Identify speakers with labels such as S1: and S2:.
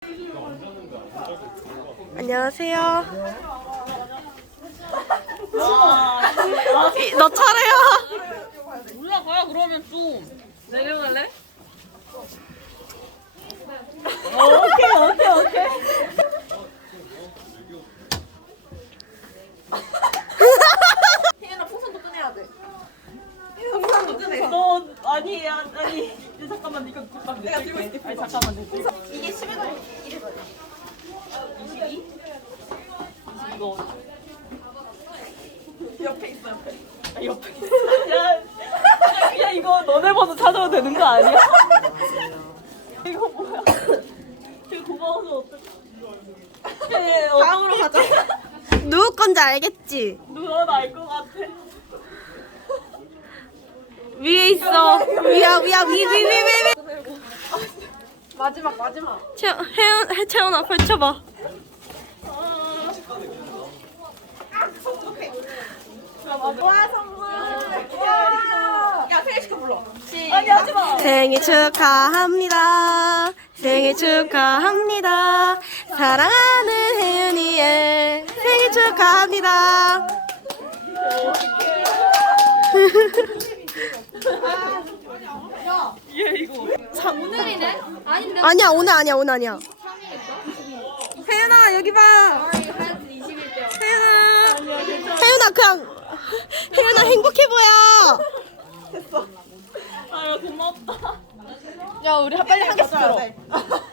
S1: 안녕하세요. 너 차례야.
S2: 올라가야 그러면 좀 내려갈래? 오케이.
S3: 혜연아 풍선도 꺼내야 돼.
S2: 너 아니 잠깐만 이거 잠깐만
S3: 내가 들고 있을게.
S2: 아니 잠깐만 내
S3: 이게 10일 이래서
S2: 22? 이거
S3: 옆에 있어.
S2: 옆에 야 그냥 이거 너네 번호 찾아도 되는 거 아니야? 이거 뭐야? 되게 고마워서 어떡해.
S3: 다음으로 가자.
S1: 누구 건지 알겠지?
S2: 누가 알것 같아.
S1: 위에 있어. 위.
S3: 마지막.
S1: 채연아 펼쳐봐.
S3: 와 선물. 야 생일 축하 불러.
S2: 아니 하지 마.
S1: 생일 축하합니다. 생일 축하합니다. 사랑하는 혜윤이의 생일 축하합니다.
S2: 얘 이거
S4: 오늘이네? 아닌데?
S1: 아니야 오늘 아니야. 혜윤아 여기 봐.
S4: 하여튼 20일 때요.
S1: 혜윤아 그냥 혜윤아 행복해 보여.
S2: 아유 고맙다.
S3: 야 우리 빨리 한 개씩 들어.